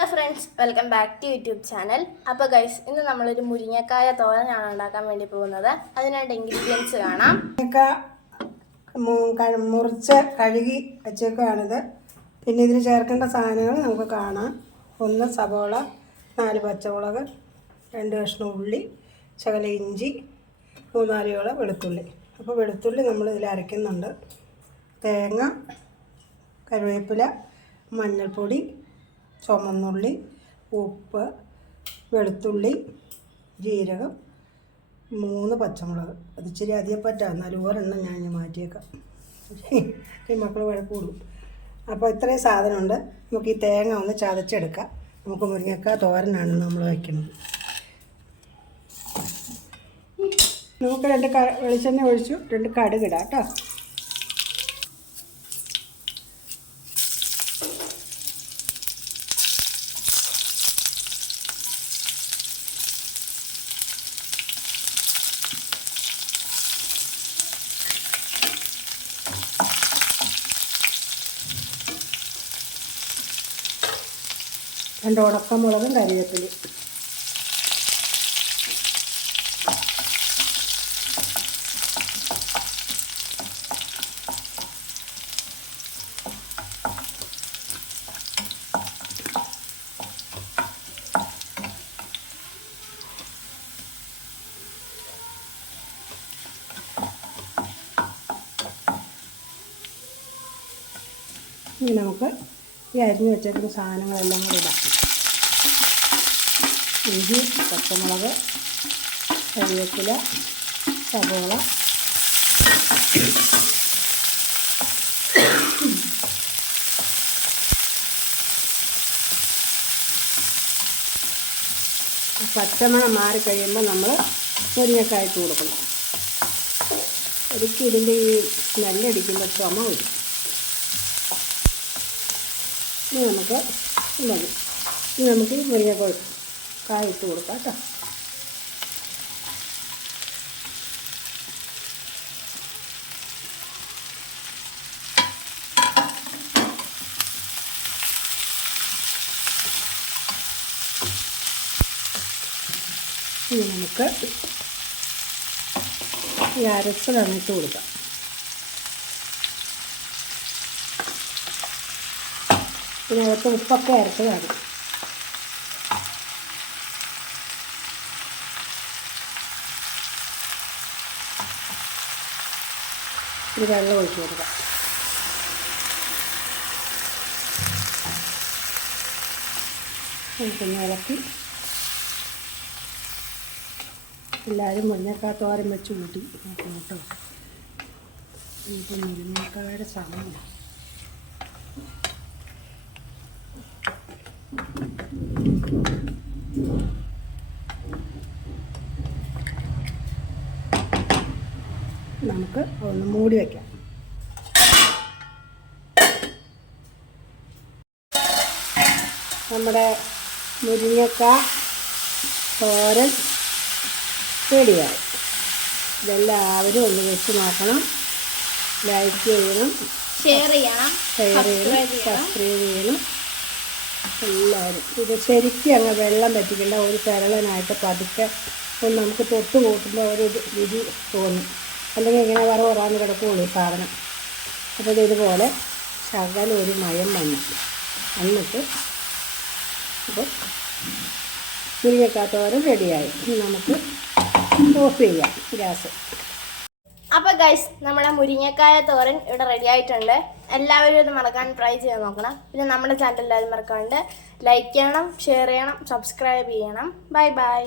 Hello friends welcome back to YouTube channel അപ്പോൾ guys ഇന്ന് നമ്മളൊരു മുരിങ്ങക്കായ തോരനാണ് ഉണ്ടാക്കാൻ വേണ്ടി പോകുന്നത്. അതിനായിട്ട് ഇൻഗ്രീഡിയൻസ് കാണാം. മുറിച്ച് കഴുകി വച്ചേക്കുകയാണിത് പിന്നെ ഇതിന് ചേർക്കേണ്ട സാധനങ്ങൾ നമുക്ക് കാണാം. ഒന്ന് സബോള നാല് പച്ചമുളക് രണ്ട് കഷ്ണം ഉള്ളി ശകല ഇഞ്ചി മൂന്നാലിയോളം വെളുത്തുള്ളി. അപ്പോൾ വെളുത്തുള്ളി നമ്മൾ ഇതിൽ അരയ്ക്കുന്നുണ്ട്. തേങ്ങ കരുവേപ്പില മഞ്ഞൾപ്പൊടി ചുമന്നുള്ളി ഉപ്പ് വെളുത്തുള്ളി ജീരകം മൂന്ന് പച്ചമുളക്. അത് ഇച്ചിരി അധികം പറ്റാം. എന്നാലും ഒരെണ്ണം ഞാൻ മാറ്റിയേക്കാം. ഈ മക്കൾ വഴക്കൂടും അപ്പോൾ ഇത്രയും സാധനമുണ്ട്. നമുക്ക് ഈ തേങ്ങ ഒന്ന് ചതച്ചെടുക്കാം. നമുക്ക് മുരിങ്ങക്ക തോരനാണ് നമ്മൾ വയ്ക്കുന്നത്. നമുക്ക് രണ്ട് വെളിച്ചെണ്ണ ഒഴിച്ചു. രണ്ട് കടുകിടാം കേട്ടോ. രണ്ട് ഉണക്കമുളകും കരിവേപ്പിലും. ഇനി നമുക്ക് ഈ അരിഞ്ഞ് വെച്ചേക്കുന്ന സാധനങ്ങളെല്ലാം കൂടി ഇടാം. ഇഞ്ചി പച്ചമുളക് കറിവേപ്പില സവോള. പച്ചമണം മാറിക്കഴിയുമ്പോൾ നമ്മൾ മുരിങ്ങക്കായിട്ട് കൊടുക്കണം. ഒരിക്കലും ഇതിന്റെ ഈ നെല്ലടിക്കുമ്പോൾ ചുമ വരും. ഇനി നമുക്ക് മതി ഇനി നമുക്ക് മുരിങ്ങക്കോൾ കായ ഇട്ട് കൊടുക്കാം കേട്ടോ. ഇനി നമുക്ക് ഈ അരപ്പ് തന്നിട്ട് കൊടുക്കാം. ഇതിനകത്ത് ഉപ്പൊക്കെ അരച്ച് കാണും ഇത് വെള്ളം ഒഴിച്ചു കൊടുക്കാം. പിന്നെ ഇളക്കി എല്ലാവരും മുന്നേക്കാ തോരൻ വെച്ച് കൂട്ടി നോക്കും കേട്ടോ. ഇപ്പം മുരിങ്ങക്കായുടെ സമയം. നമുക്ക് ഒന്ന് മൂടി വയ്ക്കാം നമ്മുടെ മുരിങ്ങക്ക തോരൻ റെഡിയായി. ഇതെല്ലാവരും ഒന്ന് വെച്ച് നോക്കണം. ലൈക്ക് ചെയ്യണം. ഷെയർ ചെയ്യണം. ഷെയർ ചെയ്യണം. സബ്സ്ക്രൈബ് ചെയ്യണം. എല്ലാവരും. ഇത് ശരിക്കും അങ്ങ് വെള്ളം പറ്റിക്കില്ല ഒരു തരളനായിട്ട് പതുക്കെ ഒന്ന് നമുക്ക് തൊട്ട് കൂട്ടുമ്പോൾ ഒരു രുചി തോന്നും. അല്ലെങ്കിൽ ഇങ്ങനെ വറ വറാന്ന് കിടക്കുകയുള്ളൂ സാധനം. അപ്പോൾ ഇത് ഇതുപോലെ ശകലം ഒരു മയം വന്നു. എന്നിട്ട് അപ്പോൾ മുരിങ്ങക്കാത്തോരം റെഡിയായി നമുക്ക് ഓഫ് ചെയ്യാം ഗ്യാസ്. അപ്പോൾ ഗൈസ് നമ്മുടെ മുരിങ്ങക്കായ തോരൻ ഇവിടെ റെഡി ആയിട്ടുണ്ട്. എല്ലാവരും ഇത് മറക്കാൻ ട്രൈ ചെയ്യാൻ നോക്കണം. പിന്നെ നമ്മുടെ ചാനൽ എല്ലാവരും മറക്കാണ്ട് ലൈക്ക് ചെയ്യണം ഷെയർ ചെയ്യണം സബ്സ്ക്രൈബ് ചെയ്യണം. Bye bye